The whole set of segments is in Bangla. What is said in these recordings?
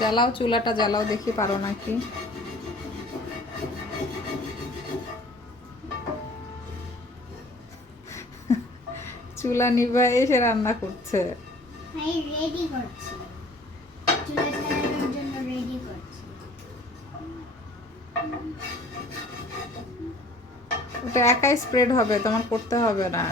জ্বালাও, চুলাটা জ্বালাও, দেখি পারো নাকি। চুলা নিভা এসে রান্না করছে। আমি রেডি করছি, চুলা জ্বালানোর জন্য রেডি করছি। ওটা একাই স্প্রেড হবে, তোমার করতে হবে না।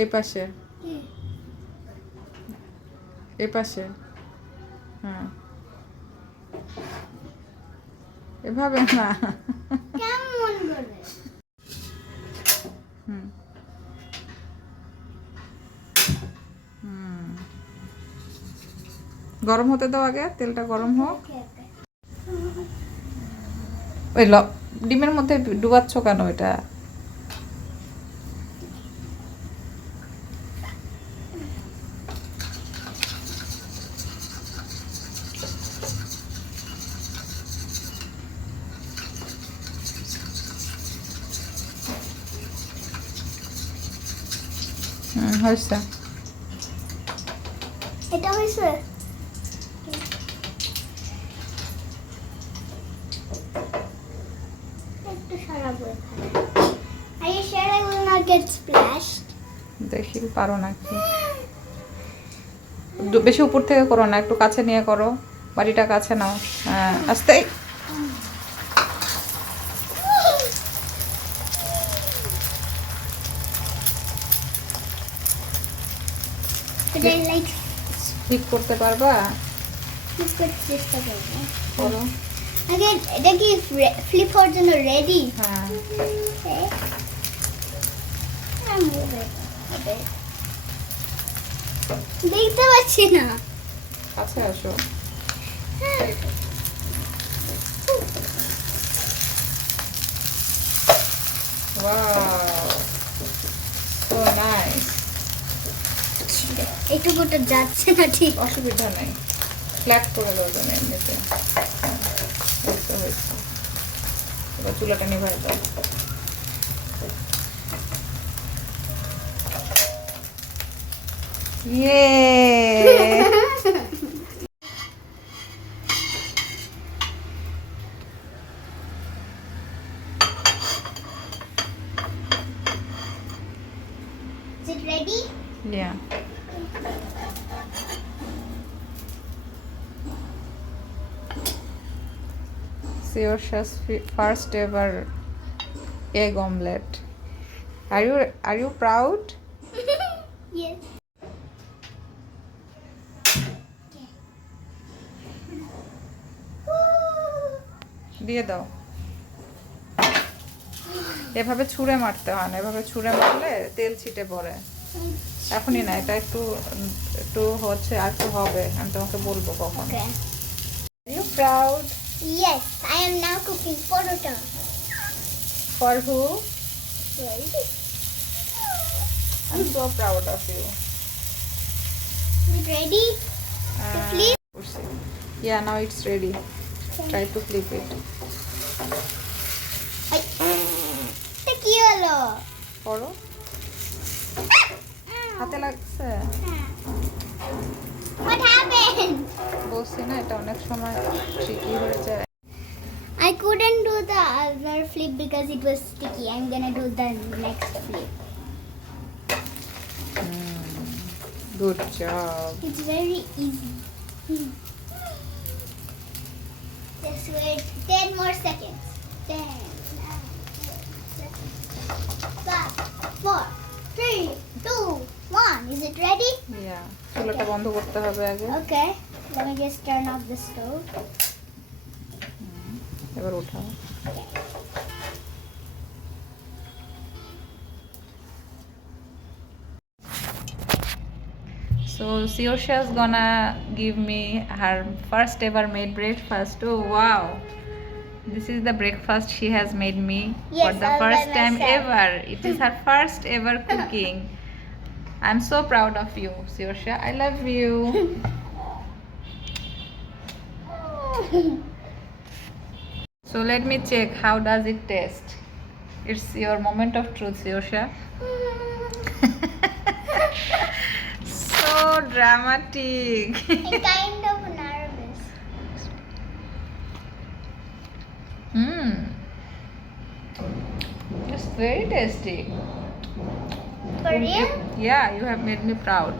এই পাশে, এই পাশে, হ্যাঁ, এভাবে না। কেমন করে? হুম হুম, গরম হতে দাও আগে, তেলটা গরম হোক। ওই ডিমের মধ্যে ডুবাচ্ছ কেন এটা? হয়েছে। এটা হয়েছে। একটু সারাবো এখানে। Are you sure I will not get splashed? দেখি পারো নাকি। বেশি উপর থেকে করো না, একটু কাছে নিয়ে করো, বাড়িটা কাছে নাও। হ্যাঁ, আস্তে। But I like ফ্লিপ করতে পারবা? flip করতে চেষ্টা করবো। করো। আগে এটা কি ফ্লিপ হওয়ার জন্য রেডি? হ্যাঁ, দেখতে পাচ্ছি না। কাছে আসো। Wow, so nice. এইটুকুটা যাচ্ছে না ঠিক। অসুবিধা নেই, ফ্ল্যাট করে দাও তুমি এমনিতে। হয়েছে হয়েছে, এবার চুলাটা নিভাই দাও। ইয়ে, Is it ready? yeah. Seorsha's first ever egg omelette. Are you proud? Yes. দিয়ে দাও। এভাবে ছুঁড়ে মারতে হয় না, এভাবে ছুঁড়ে মারলে তেল ছিটে পড়ে। এখনই না, এটা একটু একটু হচ্ছে, আর একটু হবে, আমি তোমাকে বলবো কখন। Okay. Are you proud? Yes, I am now cooking potato. For who? Ready? I'm so proud of you. Is it ready? To flip? Yeah, now it's ready. Try to flip it. Ay. এটা কি হলো? করো, হাতে লাগছে। What happened? বলছি না, এটা অনেক সময় ট্রিকি হয়ে যায়। I couldn't do the other flip because it was sticky. I'm gonna do the next flip. Good job. It's very easy. Just wait 10 more seconds. 10, 9, 5, 4, 3, 2, 1. Is it ready? Yeah, চুলাটা বন্ধ করতে হবে আগে। Okay. Let me just turn off the stove. এবার উঠাও। So Siosha's gonna give me her first ever made breakfast. Oh wow, this is the breakfast she has made me for Yes, the all by first time myself. ever. It is her first ever cooking. I'm so proud of you, Siosha. I love you. So let me check, how does it taste? It's your moment of truth, Yosha. So dramatic. I'm kind of nervous. It's very tasty. For real? Yeah, you have made me proud.